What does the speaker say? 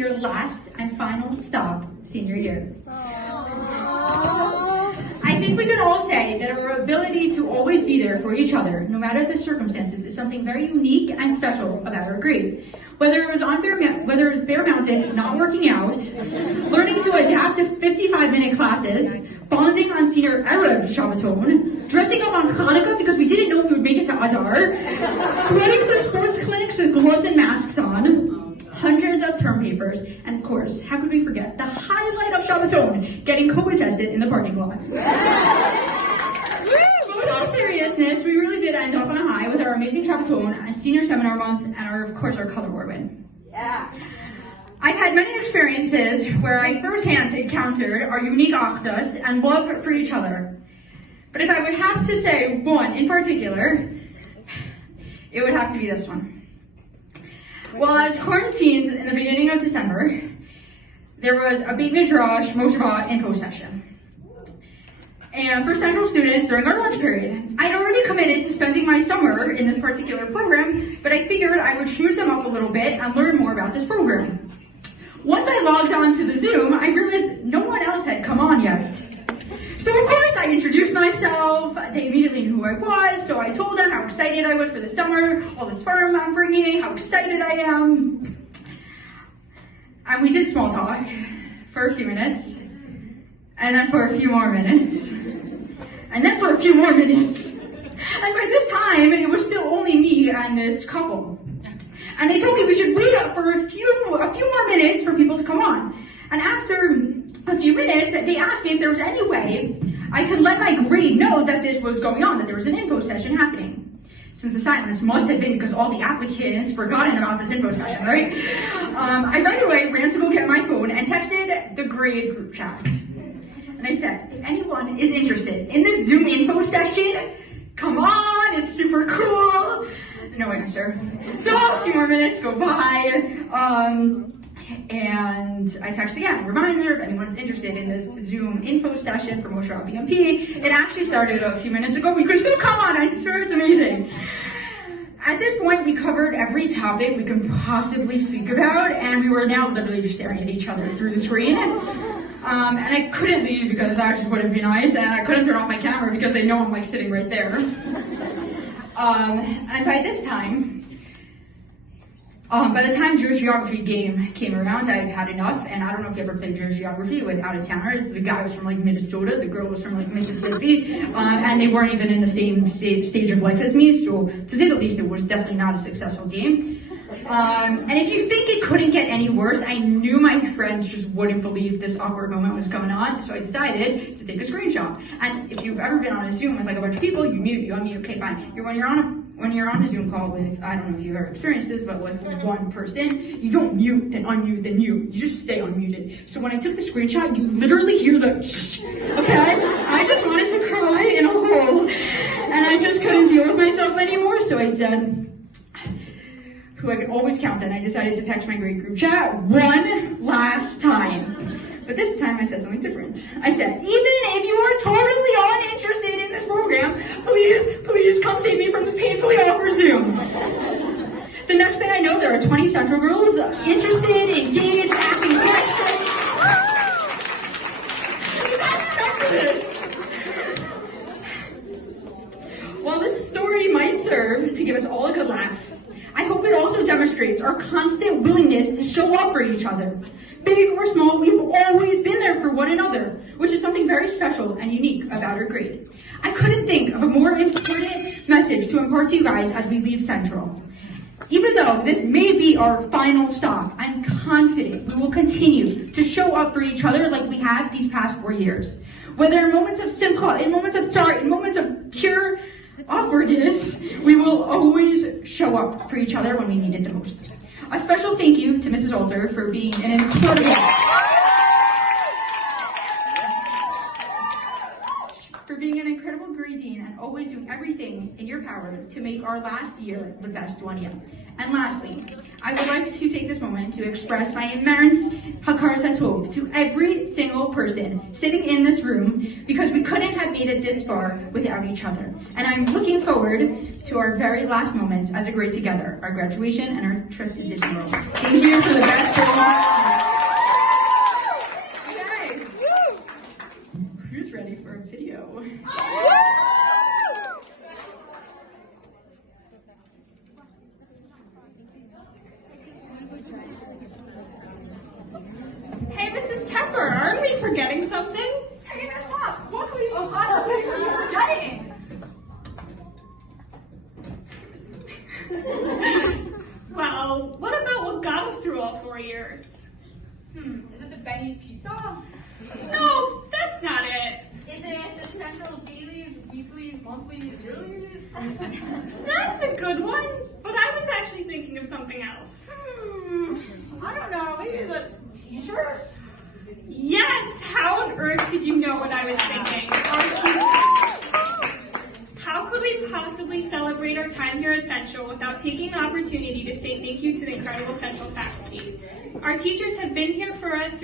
your last and final stop senior year. I think we can all say that our ability to always be there for each other, no matter the circumstances, is something very unique and special about our grade. Whether it was Bear Mountain, not working out, learning to adapt to 55-minute classes, bonding on senior Erev Shabbaton, dressing up on Hanukkah because we didn't know we would make it to Adar, sweating through sports clinics with gloves and masks on, hundreds of term papers, and of course, how could we forget the highlight of Shabbaton, getting COVID tested in the parking lot. But with all seriousness, we really did end up on a high with our amazing Shabbaton and senior seminar month and of course our color war win. Yeah. I've had many experiences where I firsthand encountered our unique achdus and love for each other. But if I would have to say one in particular, it would have to be this one. While I was quarantined in the beginning of December, there was a Beit Midrash Mosheva info session. And for Central students during our lunch period, I'd already committed to spending my summer in this particular program, but I figured I would choose them up a little bit and learn more about this program. Once I logged on to the Zoom, I realized no one else had come on yet. So of course I introduced myself, they immediately knew who I was, so I told them how excited I was for the summer, all the sperm I'm bringing, how excited I am. And we did small talk for a few minutes, and then for a few more minutes, and then for a few more minutes. And by this time, it was still only me and this couple. And they told me we should wait up for a few more minutes for people to come on. And after a few minutes, they asked me if there was any way I could let my grade know that this was going on, that there was an info session happening. Since the silence must have been because all the applicants forgotten about this info session, right? I right away ran to go get my phone and texted the grade group chat. And I said, if anyone is interested in this Zoom info session, come on, it's super cool. No answer. So a few more minutes go by, and I text again, reminder if anyone's interested in this Zoom info session for Moshe BMP. It actually started a few minutes ago. We could still come on, I swear it's amazing. At this point, we covered every topic we could possibly speak about, and we were now literally just staring at each other through the screen. And I couldn't leave because that just wouldn't be nice, and I couldn't turn off my camera because they know I'm like sitting right there. And by the time Jewish geography game came around, I've had enough, and I don't know if you ever played Jewish geography with out-of-towners. The guy was from like Minnesota, the girl was from like Mississippi, and they weren't even in the same stage of life as me, so to say the least, it was definitely not a successful game. And if you think it couldn't get any worse, I knew my friends just wouldn't believe this awkward moment was going on, so I decided to take a screenshot. And if you've ever been on a Zoom with like a bunch of people, you mute, you unmute, okay, fine. When you're on a Zoom call with, I don't know if you've ever experienced this, but with one person, you don't mute, then unmute, then mute. You just stay unmuted. So when I took the screenshot, you literally hear the okay? I just wanted to cry in a hole, and I just couldn't deal with myself anymore, so I said, who I could always count on, I decided to text my grade group chat one last time. But this time I said something different. I said, even if you are totally uninterested in this program, please come save me from this painfully awkward Zoom. The next thing I know, there are 20 Central girls interested, engaged, asking questions. While this story might serve to give us all a good laugh, I hope it also demonstrates our constant willingness to show up for each other. Big or small, we've always been there for one another, which is something very special and unique about our grade. I couldn't think of a more important message to impart to you guys as we leave Central. Even though this may be our final stop, I'm confident we will continue to show up for each other like we have these past 4 years. Whether in moments of simcha, in moments of sorrow, in moments of pure awkwardness, we will always show up for each other when we need it the most. A special thank you to Mrs. Alter for being an incredible grade dean and always doing everything in your power to make our last year the best one yet. And lastly, I would like to take this moment to express my immense hakar satov to every single person sitting in this room because we couldn't have made it this far without each other. And I'm looking forward to our very last moments as a grade together, our graduation and our trip to Disney World. Thank you for the best. Are we forgetting something? Hey, Miss Moss, what could we possibly be forgetting? Well, what about what got us through all 4 years? Is it the Benny's Pizza? No, that's not it. Is it the Central Dailies, Weeklies, Monthlies, Yearlies? That's a good one, but I was actually thinking of something else. I don't know, maybe the t-shirts? Yes, how on earth did you know what I was thinking? Our teachers. How could we possibly celebrate our time here at Central without taking the opportunity to say thank you to the incredible Central faculty? Our teachers have been here for us